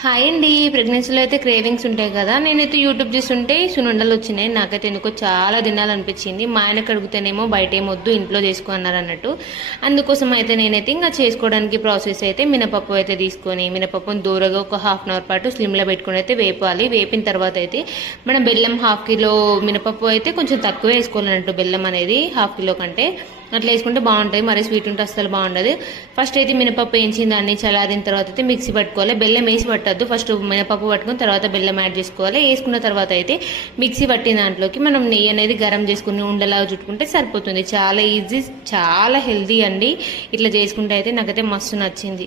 Hi అండి. ప్రెగ్నెన్సీలో అయితే క్రేవింగ్స్ ఉంటాయి కదా. నేనైతే యూట్యూబ్ చూస్తుంటే సునుండలు వచ్చినాయి. నాకైతే ఎందుకో చాలా తినాలనిపించింది. మా ఆయనకు అడుగుతేనేమో బయట ఏమొద్దు ఇంట్లో చేసుకో అన్నారు అన్నట్టు. అందుకోసం అయితే నేనైతే ఇంకా చేసుకోవడానికి ప్రాసెస్ అయితే మినపప్పు అయితే తీసుకొని మినపప్పును దూరగా ఒక హాఫ్ అన్ అవర్ పాటు స్లిమ్లో పెట్టుకుని అయితే వేపాలి. వేపిన తర్వాత అయితే మనం బెల్లం హాఫ్ కిలో మినపప్పు అయితే కొంచెం తక్కువ వేసుకోవాలన్నట్టు, బెల్లం అనేది హాఫ్ కిలో కంటే అట్లా వేసుకుంటే బాగుంటుంది. మరి స్వీట్ ఉంటే అస్సలు బాగుండదు. ఫస్ట్ అయితే మినపప్పు వేయించిన దాన్ని చల్లారిన తర్వాత అయితే మిక్సీ పట్టుకోవాలి. బెల్లం వేసి పట్టద్దు, ఫస్ట్ మినపప్పు పట్టుకుని తర్వాత బెల్లం యాడ్ చేసుకోవాలి. వేసుకున్న తర్వాత అయితే మిక్సీ పట్టిన దాంట్లోకి మనం నెయ్యి అనేది గరం చేసుకుని ఉండలాగా చుట్టుకుంటే సరిపోతుంది. చాలా ఈజీ, చాలా హెల్దీ అండి. ఇట్లా చేసుకుంటే అయితే నాకైతే మస్తు నచ్చింది.